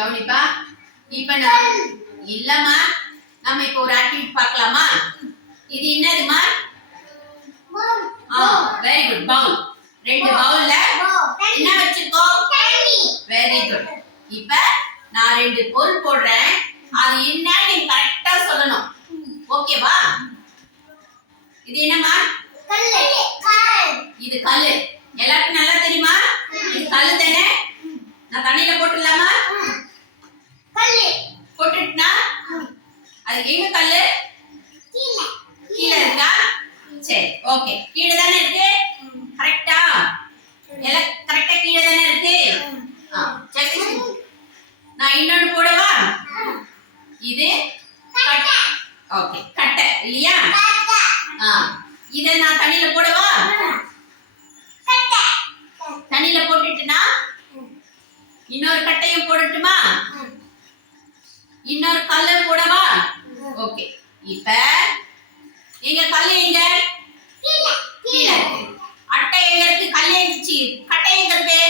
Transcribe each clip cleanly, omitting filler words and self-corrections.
கவனிப்பா. இப்ப நான் இல்லம்மா, நம்ம இப்போ ஒரு ஆக்டிவிட்டி பார்க்கலாமா? இது என்னதுமா? Very good. பவுல். ரெண்டு பவுல்ல என்ன வச்சிருக்கோம்? Very good. இப்ப நான் ரெண்டு பொருள் போடுறேன், அது என்னன்னு நீங்க கரெக்டா சொல்லணும். ஓகேவா? இது என்னமா? இது கல்லு. எல்லாருக்கும் நல்லா தெரியுமா? இது கல்லு தானே? நான் தண்ணியில போட்டுடலாமா? போட்டுட்டா அது எங்க கல்லு? கீழே இருக்கா? சரி, ஓகே. கீழே தானே இருக்கு? கரெக்டா? எல்லாம் கரெக்டா கீழே தானே இருக்கு? நான் இன்னொன்னு போடவா? இது ஓகே, கட்டை இல்லையா? இதை நான் தண்ணியில போடவா? தண்ணியில போட்டுட்டுனா இன்னொரு கட்டையும் போடட்டுமா? இன்னொரு கல்லு போடவா? ஓகே. இப்ப எங்க கல்லு எங்க? கீழே. அட்டை எங்க இருக்கு? கல்லு எங்க? கட்டை எங்க இருக்கு?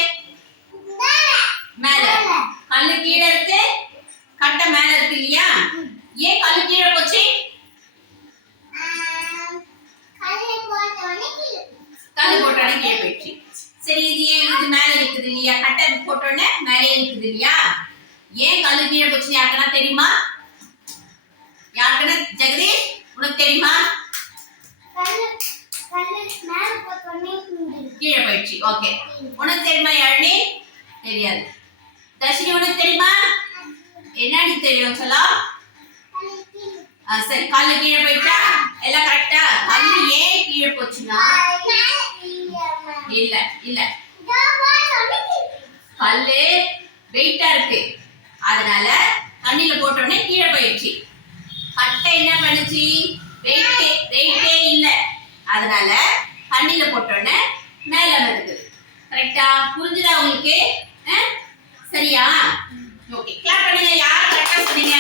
மேல. கல்லு கீழே இருக்கு, கட்டை மேல இருக்கு இல்லையா? ஏன் கல்லு கீழே போச்சு? கல்லு போட்டோடனே கீழே போயிடுச்சு. சரி, இது ஏன் இது மேல இருக்குது இல்லையா? கட்டை போட்டோடனே மேலே இருக்குது இல்லையா? ஏன் கல்லு கீழே போச்சு யாருக்குன்னா தெரியுமா? யாருக்குன்னா ஜெகதீஷ் உனக்கு தெரியுமா? கீழே போயிடுச்சு. ஓகே. உனக்கு தெரியுமா யாழினி? தெரியாது. தர்ஷினி உனக்கு தெரியுமா? என்னடி தெரியும் சொல்லா? சரி, கல்லு கீழே போயிட்டா எல்லாம் கரெக்டா? கல்லு ஏன் கீழே போச்சுன்னா இல்ல இல்ல கல்லு வெயிட்டா இருக்கு, அதனால தண்ணியில போட்டோடனே கீழே போயிடுச்சு. கட்டை என்ன பண்ணுச்சு? வெயிட்டே இல்ல, அதனால தண்ணியில போட்டோடனே மேல வருது. கரெக்டா? புரிஞ்சுதா உங்களுக்கு? சரியா? ஓகே, கிளாப் பண்ணுங்க. யார் கரெக்டா சொன்னீங்க?